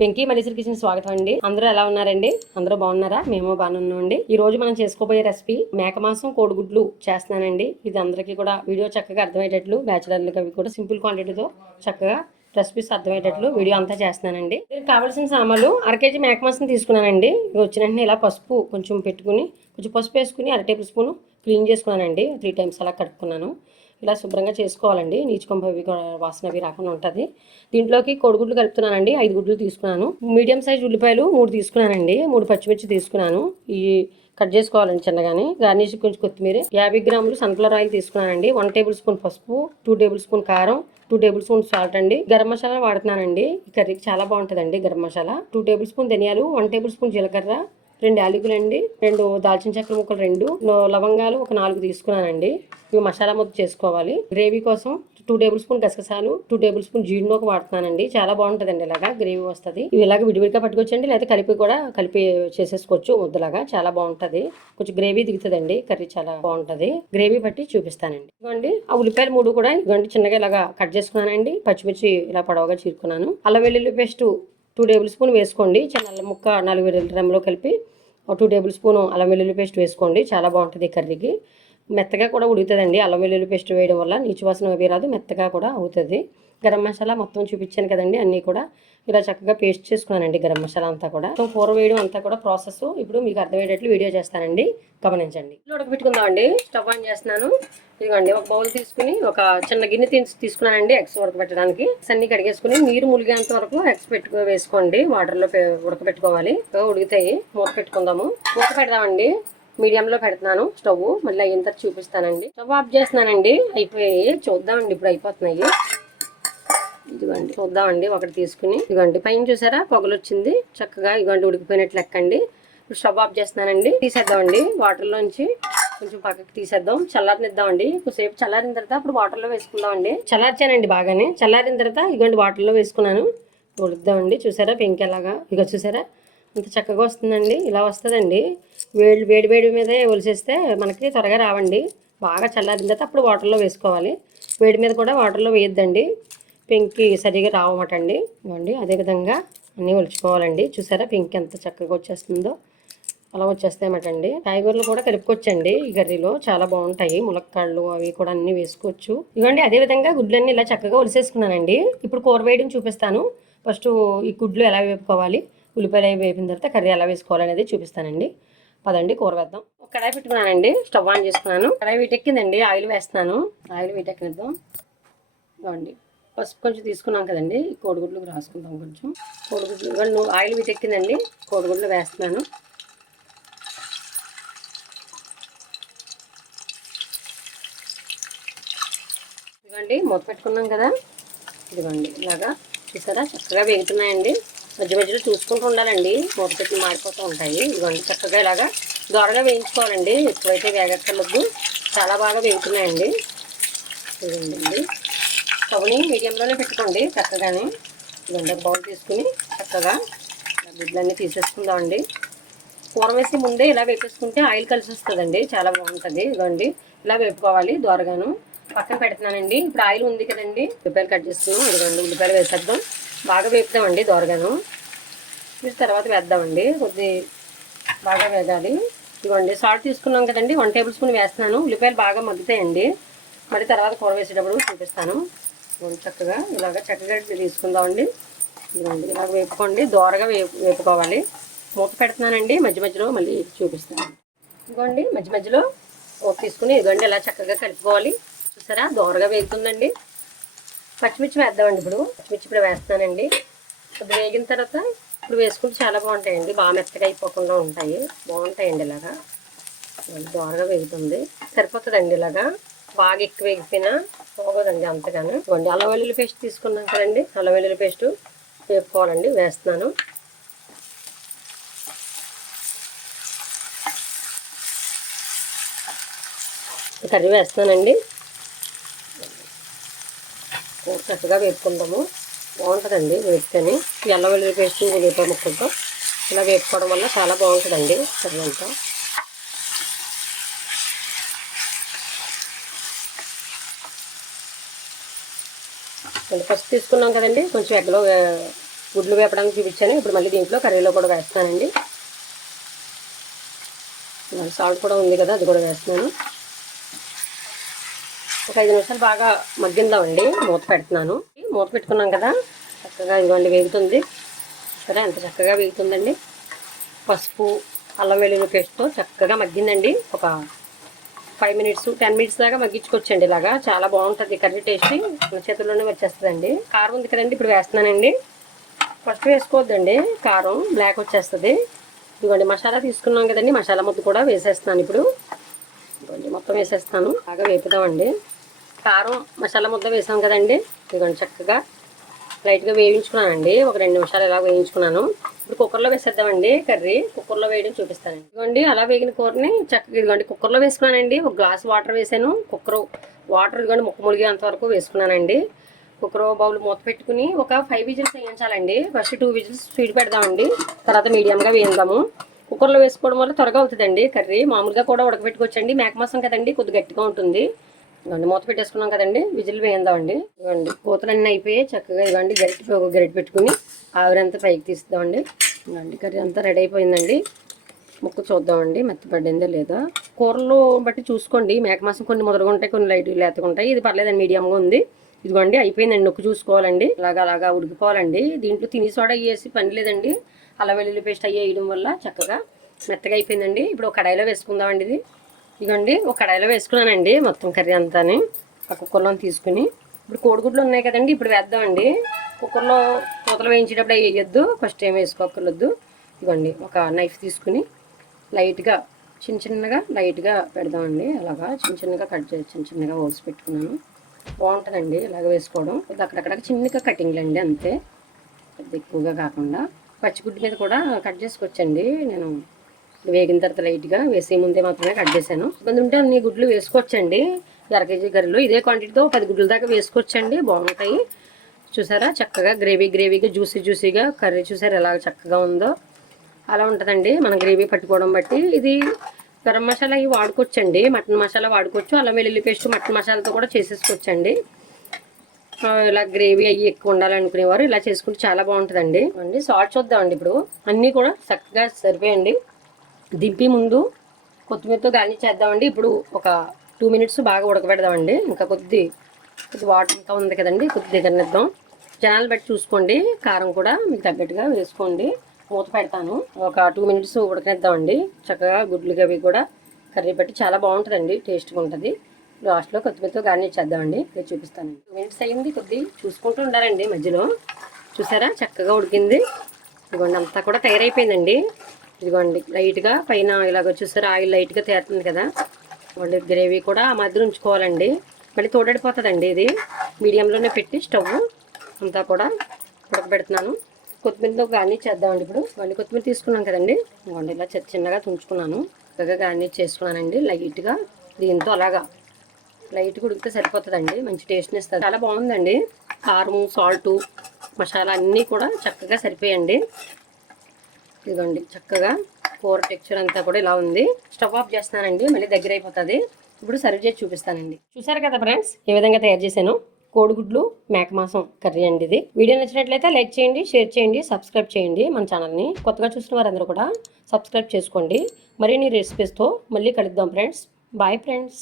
Venky Malleswari kitchen స్వాగతం అండి. అందరూ ఎలా ఉన్నారండి? అందరూ బాగున్నారా? మేము బాగానే ఉన్నామండి. ఈ రోజు మనం చేసుకోబోయే రెసిపీ మేక మాంసం కోడిగుడ్లు చేస్తున్నానండి. ఇది అందరికీ కూడా వీడియో చక్కగా అర్థమయ్యేటట్లు, బ్యాచిలర్లకు అవి కూడా సింపుల్ క్వాంటిటీతో చక్కగా రెసిపీస్ అర్థమయ్యేటట్లు వీడియో అంతా చేస్తున్నానండి. దీనికి కావాల్సిన సామాన్లు అర కేజీ మేక మాంసం తీసుకున్నానండి. వచ్చిన వెంటనే ఇలా పసుపు కొంచెం పెట్టుకుని కొంచెం పసుపు వేసుకుని అర టేబుల్ స్పూన్ క్లీన్ చేసుకున్నానండి. 3 టైమ్స్ అలా కడుక్కున్నాను. ఇలా శుభ్రంగా చేసుకోవాలండి. నీచుకొంప అవి వాసన అవి రాకుండా ఉంటుంది. దీంట్లోకి కోడిగుడ్లు కలుపుతున్నానండి. 5 గుడ్లు తీసుకున్నాను. మీడియం సైజ్ ఉల్లిపాయలు 3 తీసుకున్నానండి. 3 పచ్చిమిర్చి తీసుకున్నాను. ఈ కట్ చేసుకోవాలండి చిన్నగాని. గార్నిష్ కొంచెం కొత్తిమీర, 50 గ్రాములు సన్ఫ్లవర్ ఆయిల్ తీసుకున్నానండి. 1 టేబుల్ స్పూన్ పసుపు, 2 టేబుల్ స్పూన్ కారం, 2 టేబుల్ స్పూన్ సాల్ట్ అండి. గరం మసాలా వాడుతున్నానండి. ఈ కర్రీకి చాలా బాగుంటుందండి గరం మసాలా. 2 టేబుల్ స్పూన్ ధనియాలు, 1 టేబుల్ స్పూన్ జీలకర్ర, 2 యాలకులు అండి, 2 దాల్చిన చెక్కల ముక్కలు, 2 లవంగాలు ఒక 4 తీసుకున్నానండి. ఇవి మసాలా ముద్ద చేసుకోవాలి. గ్రేవీ కోసం 2 టేబుల్ స్పూన్ గసగసాలు, 2 టేబుల్ స్పూన్ జీడినోక వాడుతున్నానండి. చాలా బాగుంటుందండి. ఇలాగా గ్రేవీ వస్తుంది. ఇవి ఇలాగ విడివిడిగా పట్టుకోవచ్చండి, లేదా కలిపి చేసేసుకోవచ్చు ముద్దలాగా. చాలా బాగుంటుంది. కొంచెం గ్రేవీ దిగుతుందండి. కర్రీ చాలా బాగుంటుంది. గ్రేవీ బట్టి చూపిస్తానండి. ఇదిగోండి ఆ ఉల్లిపాయలు 3 కూడా ఇదిగోండి చిన్నగా ఇలాగా కట్ చేసుకున్నానండి. పచ్చిమిర్చి ఇలా పొడవుగా చీరుకున్నాను. అల్లం వెల్లుల్లి పేస్ట్ 2 టేబుల్ స్పూన్ వేసుకోండి. చిన్న అల్లం ముక్క 4 వెల్లుల్లి కలిపి 2 టేబుల్ స్పూన్ అల్లం వెల్లుల్లి పేస్ట్ వేసుకోండి. చాలా బాగుంటుంది కర్రీకి. మెత్తగా కూడా ఉడుకుతుందండి. అల్లం వెల్లుల్లి పేస్ట్ వేయడం వల్ల నీచు వాసన అవి రాదు, మెత్తగా కూడా అవుతుంది. గరం మసాలా మొత్తం చూపించాను కదండి, అన్నీ కూడా ఇలా చక్కగా పేస్ట్ చేసుకున్నానండి. గరం మసాలా అంతా కూడా కూర వేయడం అంతా కూడా ప్రాసెస్ ఇప్పుడు మీకు అర్థమయ్యేటట్లు వీడియో చేస్తానండి, గమనించండి. ఉడకబెట్టుకుందామండి. స్టవ్ ఆన్ చేస్తున్నాను. ఇదిగోండి ఒక బౌల్ తీసుకుని ఒక చిన్న గిన్నె తీసుకున్నానండి ఎగ్స్ ఉడకబెట్టడానికి. అన్ని కడిగేసుకుని నీరు ములిగేంత వరకు ఎగ్స్ వేసుకోండి. వాటర్లో ఉడకబెట్టుకోవాలి. ఉడుకుతాయి. మూత పెట్టుకుందాము. మూత పెడదామండి. మీడియంలో పెడుతున్నాను స్టవ్. మళ్ళీ అయిన తర్వాత చూపిస్తానండి. స్టవ్ ఆఫ్ చేస్తున్నానండి. అయిపోయాయి. చూద్దామండి ఇప్పుడు అయిపోతున్నాయి. ఇదిగోండి చూద్దామండి. ఒకటి తీసుకుని ఇదిగోండి పైన చూసారా పొగలు వచ్చింది. చక్కగా ఇదిగోండి ఉడికిపోయినట్లు లెక్కండి. ఇప్పుడు స్టవ్ ఆఫ్ చేస్తున్నానండి. తీసేద్దామండి. వాటర్లోంచి కొంచెం పక్కకి తీసేద్దాం. చల్లారనిద్దామండి. కొంచెంసేపు చల్లారిన తర్వాత అప్పుడు వాటర్లో వేసుకుందామండి. చల్లార్చానండి బాగానే. చల్లారిన తర్వాత ఇదిగోండి వాటర్లో వేసుకున్నాను. ఉడుకుదామండి. చూసారా పెంక్ ఎలాగా ఇక చూసారా ఇంత చక్కగా వస్తుందండి. ఇలా వస్తుందండి. వేడి వేడి మీదే ఒలిసేస్తే మనకి త్వరగా రావండి. బాగా చల్లారిన తర్వాత అప్పుడు వాటర్లో వేసుకోవాలి. వేడి మీద కూడా వాటర్లో వేయొద్దండి. పెంకి సరిగా రావమాట అండి. ఇవ్వండి అదేవిధంగా అన్నీ ఒలుచుకోవాలండి. చూసారా పెంకి ఎంత చక్కగా వచ్చేస్తుందో. అలా వచ్చేస్తాయన్నమాట అండి. కాయగూరలు కూడా కలుపుకోవచ్చండి ఈ కర్రీలో. చాలా బాగుంటాయి. ములక్కాళ్ళు అవి కూడా అన్నీ వేసుకోవచ్చు. ఇవ్వండి అదేవిధంగా గుడ్లన్నీ ఇలా చక్కగా ఒలిసేసుకున్నానండి. ఇప్పుడు కూర వేయడం చూపిస్తాను. ఫస్ట్ ఈ గుడ్లు ఎలా వేపుకోవాలి, ఉల్లిపాయలు అవి వేపిన తర్వాత కర్రీ ఎలా వేసుకోవాలనేది చూపిస్తానండి. పదండి కూర వేద్దాం. ఒక కడాయి పెట్టుకున్నానండి. స్టవ్ ఆన్ చేసుకున్నాను. కడాయి వీటెక్కిందండి. ఆయిల్ వేస్తున్నాను. ఆయిల్ వీటెక్కిద్దాం. ఇవ్వండి పసుపు కొంచెం తీసుకున్నాం కదండి. ఈ కోడిగుడ్లు రాసుకుందాం. కొంచెం కోడిగుడ్లు ఇవ్వండి. ఆయిల్ వీటెక్కిందండి. కోడిగుడ్లు వేస్తున్నాను. ఇదిగోండి మూత పెట్టుకున్నాం కదా. ఇదిగోండి ఇలాగా చూసారా చక్కగా వేగుతున్నాయండి. మధ్య మధ్యలో చూసుకుంటూ ఉండాలండి. మూత పెట్టి మాడిపోతూ ఉంటాయి. ఇదిగోండి చక్కగా ఇలాగా దోరగా వేయించుకోవాలండి. ఎక్కువైతే వేగక్కర్లేదు. చాలా బాగా వేగుతున్నాయండి. ఇదిగోండి స్టవ్ని మీడియంలోనే పెట్టుకోండి చక్కగానే. ఇదిగోండి ఒక బౌల్ తీసుకుని చక్కగా గుడ్లన్నీ తీసేసుకుందామండి. కూర వేసి ముందే ఇలా వేపేసుకుంటే ఆయిల్ కలిసి వస్తుందండి. చాలా బాగుంటుంది. ఇదిగోండి ఇలా వేపుకోవాలి దోరగాను. పక్కన పెడుతున్నానండి. ఇప్పుడు ఆయిల్ ఉంది కదండి. ఉల్లిపాయలు కట్ చేసుకున్నాం. ఇదిగోండి ఉల్లిపాయలు వేసేద్దాం. బాగా వేపుదామండి దోరగాను. ఇది తర్వాత వేద్దామండి. కొద్ది బాగా వేగాలి. ఇదిగోండి సాల్ట్ తీసుకున్నాం కదండి. 1 టేబుల్ స్పూన్ వేస్తున్నాను. ఉల్లిపాయలు బాగా మగ్గుతాయండి. మరి తర్వాత కూర వేసేటప్పుడు చూపిస్తాను. చక్కగా చక్కగా తీసుకుందామండి. ఇదిగోండి ఇలాగ వేపుకోండి. దోరగా వేపుకోవాలి. మూత పెడుతున్నానండి. మధ్య మధ్యలో మళ్ళీ చూపిస్తాను. ఇదిగోండి మధ్య మధ్యలో మూత తీసుకుని ఇదిగోండి ఇలా చక్కగా కలుపుకోవాలి. చూసారా దోరగా వేగుతుందండి. పచ్చిమిర్చి వేద్దామండి. పచ్చిమిర్చి ఇప్పుడు వేస్తానండి. ఇప్పుడు వేగిన తర్వాత ఇప్పుడు వేసుకుంటే చాలా బాగుంటాయండి. బాగా మెత్తగా అయిపోకుండా ఉంటాయి. బాగుంటాయండి. ఇలాగా దోరగా వేగుతుంది. సరిపోతుందండి. ఇలాగా బాగా ఎక్కువ వేగిపోయినా పోగోదండి అంతగాను. ఇవ్వండి అల్లం వెల్లుల్లి పేస్ట్ తీసుకున్నాం కదండి. అల్లం వెల్లుల్లి పేస్ట్ వేపుకోవాలండి. వేస్తున్నాను. కర్రీ వేస్తానండి. చక్కగా వేపుకుందాము. బాగుంటుందండి వేపుకొని. ఈ అల్లం వెల్లుల్లి పేస్ట్ వేపే ముక్కలతో ఇలా వేపుకోవడం వల్ల చాలా బాగుంటుందండి కర్రీ అంతా. పసుపు తీసుకున్నాం కదండి. కొంచెం ఎగ్గలో గుడ్లు వేపడానికి చూపించాను. ఇప్పుడు మళ్ళీ దీంట్లో కర్రీలో కూడా వేస్తానండి. సాల్ట్ కూడా ఉంది కదా, అది కూడా వేస్తున్నాను. ఒక 5 నిమిషాలు బాగా మగ్గిందామండి. మూత పెడుతున్నాను. మూత పెట్టుకున్నాం కదా, చక్కగా ఇదిగోండి వేగుతుంది. సరే, ఎంత చక్కగా వేగుతుందండి. పసుపు అల్లం వెల్లుల్లి పేస్ట్తో చక్కగా మగ్గిందండి. ఒక 5 మినిట్స్ 10 మినిట్స్ దాకా మగ్గించుకోవచ్చండి. ఇలాగా చాలా బాగుంటుంది కర్రీ. టేస్ట్ మన చేతుల్లోనే వచ్చేస్తుందండి. కారం ఉంది కదండి, ఇప్పుడు వేస్తున్నానండి. ఫస్ట్ వేసుకోవద్దండి, కారం బ్లాక్ వచ్చేస్తుంది. ఇదిగోండి మసాలా తీసుకున్నాం కదండి, మసాలా ముద్ద కూడా వేసేస్తున్నాను. ఇప్పుడు ఇదిగోండి మొత్తం వేసేస్తాను. బాగా వేపుదామండి. కారం మసాలా ముద్ద వేసాం కదండి, ఇదిగోండి చక్కగా లైట్గా వేయించుకున్నానండి. ఒక 2 నిమిషాలు ఇలా వేయించుకున్నాను. ఇప్పుడు కుక్కర్లో వేసేద్దామండి కర్రీ. కుక్కర్లో వేయడం చూపిస్తానండి. ఇదిగోండి అలా వేగిన కూరని చక్కగా ఇదిగోండి కుక్కర్లో వేసుకున్నానండి. ఒక గ్లాస్ వాటర్ వేసాను. వాటర్ ఇదిగోండి ముక్క ములిగేంత వరకు వేసుకున్నానండి. కుక్కర్ బౌల్ మూత పెట్టుకుని ఒక 5 విజిల్స్ వేయించాలండి. ఫస్ట్ 2 విజిల్స్ స్పీడ్ పెడదామండి, తర్వాత మీడియంగా వేయిందాము. కుక్కర్లో వేసుకోవడం వల్ల త్వరగా అవుతుందండి కర్రీ. మామూలుగా కూడా ఉడకబెట్టుకోవచ్చండి. మేక మాంసం కదండి, కొద్దిగా గట్టిగా ఉంటుంది. ఇవ్వండి మూత పెట్టేసుకున్నాం కదండి, విజిల్ వేయిందామండి. ఇవ్వండి కూతలన్నీ అయిపోయి చక్కగా ఇవ్వండి గరిటె పెట్టుకుని ఆవిరంతా పైకి తీస్తామండి. ఇవ్వండి కర్రీ అంతా రెడీ అయిపోయిందండి. ముక్క చూద్దామండి మెత్తపడిందా లేదా. కూరలు బట్టి చూసుకోండి. మేక మాంసం కొన్ని ముదరగా ఉంటాయి, కొన్ని లైట్ లేతగా ఉంటాయి. ఇది పర్లేదండి, మీడియంగా ఉంది. ఇదిగోండి అయిపోయిందండి. నొక్కు చూసుకోవాలండి. అలాగా ఉడికిపోవాలండి. దీంట్లో తిని సోడా వేసి పని లేదండి. అల్లం వెల్లుల్లి పేస్ట్ అయ్యి వేయడం వల్ల చక్కగా మెత్తగా అయిపోయిందండి. ఇప్పుడు ఒక కడాయిలో వేసుకుందామండి. ఇదిగోండి ఒక కడాయిలో వేసుకున్నానండి మొత్తం కర్రీ అంతాని. ఆ కుక్కర్లో తీసుకుని ఇప్పుడు కోడిగుడ్లు ఉన్నాయి కదండి, ఇప్పుడు వేద్దామండి. కుక్కర్లో కూతలు వేయించేటప్పుడు అవి వేయొద్దు, ఫస్ట్ ఏం వేసుకోకర్లేదు. ఇదిగోండి ఒక నైఫ్ తీసుకుని లైట్గా చిన్నగా లైట్గా పెడదామండి. అలాగా చిన్నగా కట్ చేసి చిన్నగా హోల్స్ పెట్టుకున్నాను. బాగుంటుందండి ఇలాగ వేసుకోవడం. అక్కడక్కడ చిన్నగా కటింగ్లు అండి, అంతే, పెద్ద ఎక్కువగా కాకుండా. పచ్చిగుడ్డు మీద కూడా కట్ చేసుకోవచ్చండి. నేను వేగిన తర్వాత లైట్గా వేసే ముందే మాత్రమే కట్ చేశాను. ఇబ్బంది ఉంటే అన్ని గుడ్లు వేసుకోవచ్చండి. 1/2 కేజీ కర్రీలో ఇదే క్వాంటిటీతో 10 గుడ్ల దాకా వేసుకోవచ్చండి, బాగుంటాయి. చూసారా చక్కగా గ్రేవీగా జ్యూసీగా కర్రీ. చూసారా ఎలా చక్కగా ఉందో. అలా ఉంటుందండి మన గ్రేవీ పట్టుకోవడం బట్టి. ఇది గరం మసాలా ఇవి వాడుకోవచ్చండి, మటన్ మసాలా వాడుకోవచ్చు. అల్లం వెల్లుల్లి పేస్ట్ మటన్ మసాలాతో కూడా చేసేసుకోవచ్చండి. ఇలా గ్రేవీ అయ్యి ఎక్కువ ఉండాలనుకునేవారు ఇలా చేసుకుంటే చాలా బాగుంటుందండి. సాల్ట్ చూద్దామండి. ఇప్పుడు అన్నీ కూడా చక్కగా సరిపోయండి. దింపి ముందు కొత్తిమీరతో గార్నిష్ చేద్దామండి. ఇప్పుడు ఒక 2 మినిట్స్ బాగా ఉడకబెడదామండి. ఇంకా కొద్ది వాటర్ ఇంకా ఉంది కదండి, కొద్ది దిగనిద్దాం. జనాలు బట్టి చూసుకోండి. కారం కూడా మీకు తగ్గట్టుగా వేసుకోండి. మూత పెడతాను. ఒక 2 మినిట్స్ ఉడకనిద్దామండి. చక్కగా గుడ్లు అవి కూడా కర్రీ బట్టి చాలా బాగుంటుందండి, టేస్ట్గా ఉంటుంది. లాస్ట్లో కొత్తిమీరతో గార్నిష్ చేద్దామండి. ఇది చూపిస్తాను. 2 మినిట్స్ అయ్యింది. కొద్ది చూసుకుంటూ ఉండాలండి మధ్యలో. చూసారా చక్కగా ఉడికింది. ఇదిగోండి అంతా కూడా తయారైపోయిందండి. ఇదిగోండి లైట్గా పైన ఇలాగ చూసారా ఆయిల్ లైట్గా తేరుతుంది కదా. ఇదిగోండి గ్రేవీ కూడా ఆ మధ్య ఉంచుకోవాలండి, మళ్ళీ తోడడిపోతుందండి. ఇది మీడియంలోనే పెట్టి స్టవ్ అంతా కూడా ఉడకబెడుతున్నాను. కొత్తిమీరతో గార్నిష్ చేద్దామండి. ఇప్పుడు ఇవన్నీ కొత్తిమీర తీసుకున్నాం కదండి, ఇదిగోండి ఇలా చిన్నగా తుంచుకున్నాను. చక్కగా గార్నిష్ చేసుకున్నానండి లైట్గా. దీంతో అలాగా లైట్గా ఉడికితే సరిపోతుందండి, మంచి టేస్ట్ని ఇస్తుంది. చాలా బాగుందండి. కారం సాల్టు మసాలా అన్నీ కూడా చక్కగా సరిపోయండి. ఇదిగోండి చక్కగా కూర టెక్స్చర్ అంతా కూడా ఇలా ఉంది. స్టవ్ ఆఫ్ చేస్తున్నానండి, మళ్ళీ దగ్గర అయిపోతుంది. ఇప్పుడు సర్వ్ చేసి చూపిస్తానండి. చూసారు కదా ఫ్రెండ్స్, ఏ విధంగా తయారు చేశాను కోడిగుడ్లు మేక మాంసం కర్రీ అండి. ఇది వీడియో నచ్చినట్లయితే లైక్ చేయండి, షేర్ చేయండి, సబ్స్క్రైబ్ చేయండి. మన ఛానల్ని కొత్తగా చూసిన వారందరూ కూడా సబ్స్క్రైబ్ చేసుకోండి. మరిన్ని రెసిపీస్తో మళ్ళీ కలుద్దాం ఫ్రెండ్స్. Bye friends.